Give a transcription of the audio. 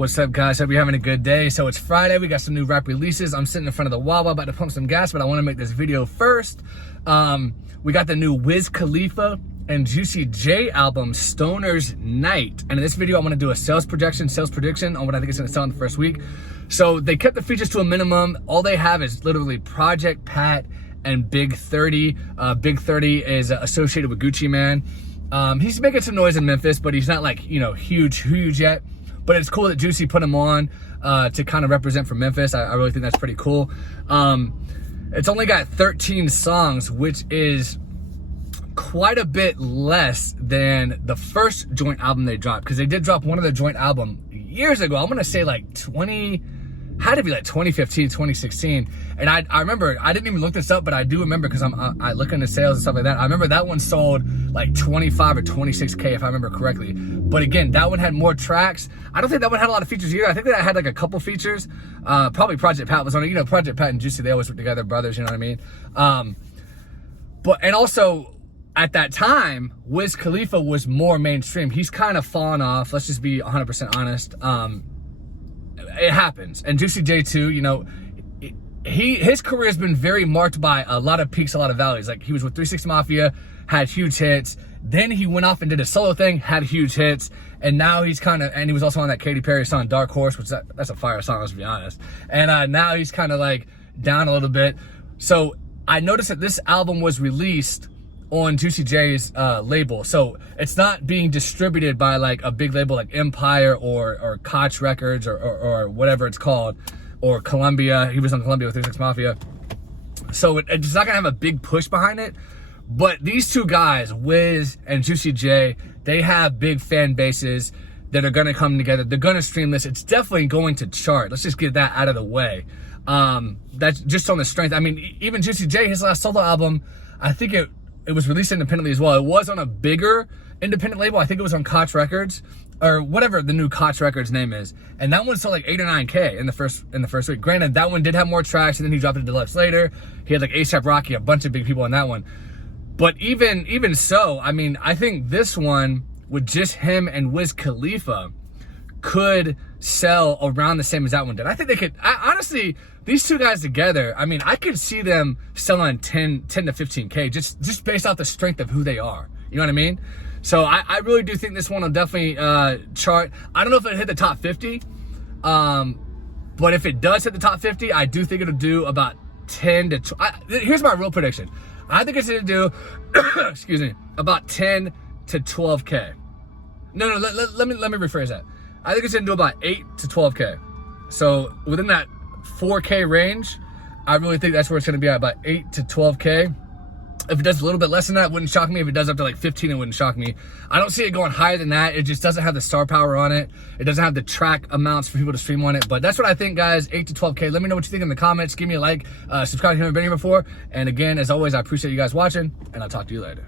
What's up, guys? Hope you're having a good day. So it's Friday. We got some new rap releases. I'm sitting in front of the Wawa about to pump some gas, but I want to make this video first. We got the new Khalifa and Juicy J album, Stoner's Night. And in this video, I'm going to do a sales prediction on what I think it's going to sell in the first week. So they kept the features to a minimum. All they have is literally Project Pat and Big 30. Big 30 is associated with Gucci Mane. He's making some noise in Memphis, but he's not like, huge yet. But it's cool that Juicy put him on to kind of represent for Memphis. I really think that's pretty cool. It's only got 13 songs, which is quite a bit less than the first joint album they dropped, because they did drop one of their joint album years ago. I'm gonna say like 2015, 2016. And I remember, I didn't even look this up, but I do remember, because I look into sales and stuff like that. I remember that one sold like 25 or 26K if I remember correctly. But again, that one had more tracks. I don't think that one had a lot of features either. I think that had like a couple features. Probably Project Pat was on it. Project Pat and Juicy, they always work together, brothers, you know what I mean? And also, at that time, Khalifa was more mainstream. He's kind of fallen off. Let's just be 100% honest. It happens. And Juicy J too, his career has been very marked by a lot of peaks, a lot of valleys. Like, he was with 360 Mafia, had huge hits. Then he went off and did a solo thing, had huge hits. And now he's and he was also on that Katy Perry song, Dark Horse, which that's a fire song, let's be honest. And now he's kind of like down a little bit. So I noticed that this album was released on Juicy J's label. So it's not being distributed by like a big label like Empire or Koch Records or whatever it's called, or Columbia. He was on Columbia with 360 Mafia. So it's not gonna have a big push behind it. But these two guys, Wiz and Juicy J, they have big fan bases that are gonna come together. They're gonna stream this. It's definitely going to chart. Let's just get that out of the way. That's just on the strength. I mean, even Juicy J, his last solo album, I think it was released independently as well. It was on a bigger independent label. I think it was on Koch Records, or whatever the new Koch Records name is. And that one sold like 8 or 9K in the first week. Granted, that one did have more tracks, and then he dropped it deluxe later. He had like A$AP Rocky, a bunch of big people on that one. But even so, I mean, I think this one with just him and Khalifa could sell around the same as that one did. I think they could. Honestly, these two guys together, I mean, I could see them selling 10 to 15K just based off the strength of who they are. You know what I mean? So I really do think this one will definitely chart. I don't know if it'll hit the top 50, but if it does hit the top 50, I do think it'll do about 10 to 12. Here's my real prediction. I think it's going to do, excuse me, about 10 to 12K. No, let me rephrase that. I think it's going to do about 8 to 12K. So within that 4K range, I really think that's where it's going to be at, about 8 to 12K. If it does a little bit less than that, it wouldn't shock me. If it does up to like 15, it wouldn't shock me. I don't see it going higher than that. It just doesn't have the star power on it. It doesn't have the track amounts for people to stream on it. But that's what I think, guys, 8 to 12K. Let me know what you think in the comments. Give me a like. Subscribe if you haven't been here before. And again, as always, I appreciate you guys watching, and I'll talk to you later.